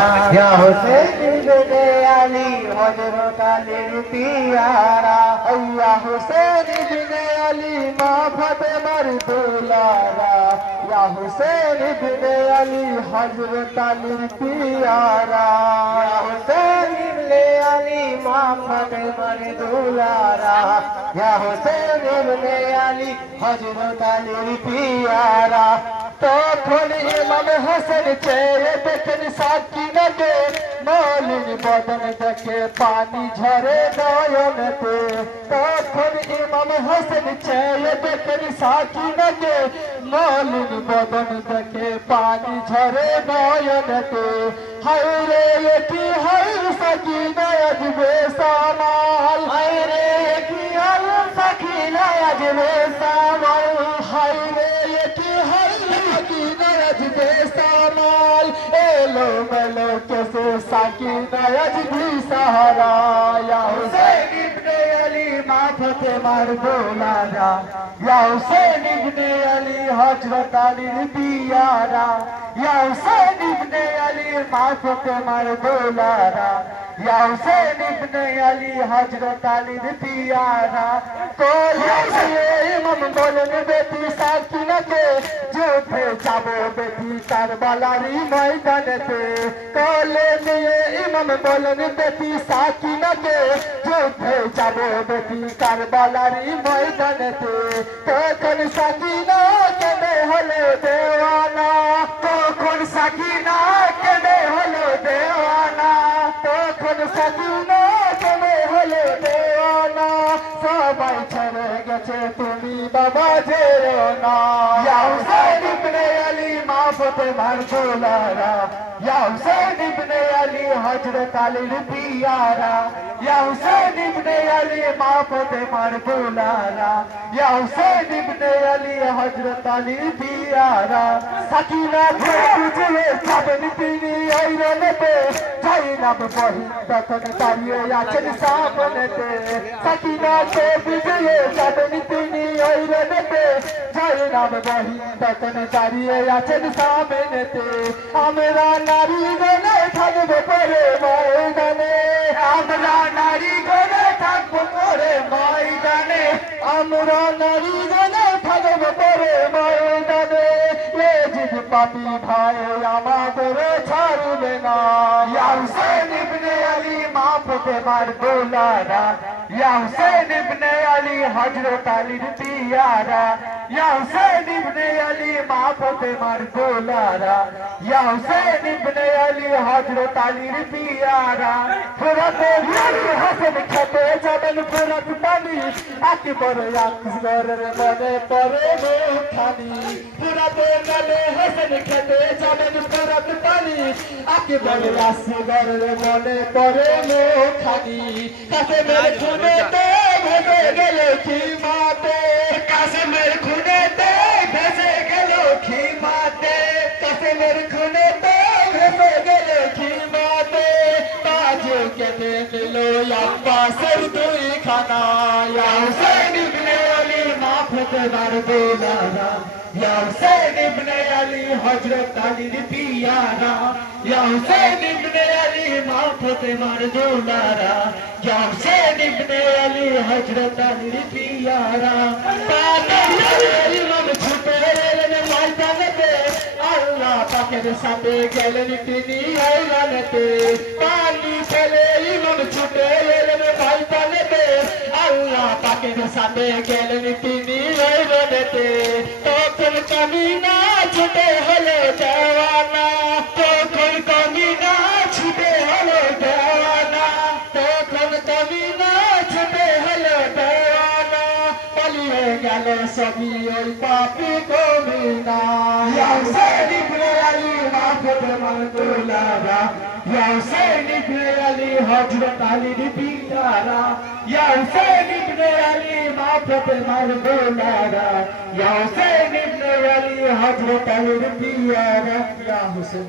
या हुसैन इब्ने अली हजरत अलीर पियारा, या हुसैन इब्ने अली माँ फातिमार दुलारा, या हुसैन इब्ने अली हजरत अलीर पियारा, या हुसैन इब्ने अली माँ फातिमार दुलारा, या हुसैन इब्ने अली हजरत अलीर पियारा। তখন ইমাম হোসেন চেয়ে দেখেন সাকিনাকে, মলিন বদন দেখে পানি ঝরে নয়নেতে। তখন ইমাম হোসেন চেয়ে দেখেন সাকিনাকে, মলিন বদন দেখে পানি ঝরে নয়নেতে। হায় রে কি হায় সাকিনা আজ বেসামাল, হায় রে কি হায় সাকিনা আজ বেসামাল, হায় রে কি হায় बेसामाल, एलो मेलो कैसे साकिना आज भी सहारा। या हुसैन इब्ने अली माँ फातिमार दुलारा, या हुसैन इब्ने अली हजरत अलीर पियारा, या हुसैन इब्ने अली माँ फातिमार दुलारा, या हुसैन इब्ने अली हजरत अलीर पियारा। कोले इमाम बोलेन बेटी साकिनाके, যুদ্ধে যাব বেটি কারবালারি ময়দানেতে। কোলে নিয়ে ইমাম বলেন বেটি সাকিনাকে, যুদ্ধে যাব বেটি কারবালারি ময়দানেতে। তখন সাকিনা কেঁদে হলো দেওয়ানা, তখন সাকিনা কেঁদে হলো দেওয়ানা, তখন সাকিনা কেঁদে হলো দেওয়ানা। সবাই ছেড়ে গেছে তুমি বাবা যেও না। या हुसैन इब्ने अली माँ फातिमार दुलारा, या हुसैन इब्ने अली हजरत अलीर पियारा, या हुसैन इब्ने अली माँ फातिमार दुलारा, या हुसैन इब्ने अली हजरत अलीर पियारा। साकिना বুঝিয়ে যাবেন তিনি ওই রনেতে, জাইনাব বহিন তখন দাঁড়িয়ে আছেন সামনেতে। সাকিনাকে বুঝিয়ে যাবেন তিনি ওই রনেতে, জাইনাব বহিন তখন দাঁড়িয়ে আছেন সামনেতে। আমরা নারীগণে থাকবো পরে ময়দানে, আমরা নারীগণে থাকবো পরে ময়দানে, আমরা নারীগণে থাকবো পরে ময়দানে। পাপি ভাই আমাদের ছাড়বে না। ইয়া হুসেন ইবনে আলী মা ফাতিমার দুলারা, ইয়া হুসেন ইবনে আলী হযরত আলীর পিয়ারা, ইয়া হুসেন ইবনে আলী মা ফাতিমার দুলারা, ইয়া হুসেন ইবনে আলী হযরত আলীর পিয়ারা। ফুরাতে হাসান খেতে যাবেন ফুরাত পানি, একেবারে আকবরের মনে পড়ে মুখানি। ফুরাতে গেলে হাসান খেতে যাবেন ফুরাত পানি, একেবারে আসগরের মনে পড়ে মুখানি। কাসেমের খুনেতে ভেসে গেল খিমাতে, কাসেমের খুনেতে ভেসে গেল খিমাতে, কাসেমের খুনেতে ভেসে গেল খিমাতে। তাজ কেটে নিল আব্বাসের দুই খানা। ইয়া হুসেন ইবনে আলী মা ফাতিমার দুলারা, ইয়া হুসেন ইবনে আলী হযরত আলীর পিয়ারা, ইয়া হুসেন ইবনে আলী মা ফাতিমার দুলারা, ইয়া হুসেন ইবনে আলী হযরত আলীর পিয়ারা। ইমাম ছুটে এলেন ময়দানেতে, আল্লাহ পাকের সাথে গেলেন তিনি ওই রনেতে। পানি ফেলে ইমাম ছুটে এলেন ময়দানেতে, আল্লাহ পাকের সাথে গেলেন তিনি ওই রনেতে। তখন কামিনা ছুটে হলো দেওয়ানা, তখন কামিনা ছুটে হলো দেওয়ানা, তখন কামিনা ছুটে হলো দেওয়ানা। পালিয়ে গেল সবই ওই পাপী কামিনা। ইয়া হুসেন ইবনে আলী মা ফাতিমার দুলারা, ইয়া হুসেন ইবনে আলী হযরত আলীর পিয়ারা, ইয়া হুসেন ইবনে আলী মা ফাতিমার দুলারা, ইয়া হুসেন ইবনে আলী হযরত আলীর পিয়ারা। ইয়া হুসেন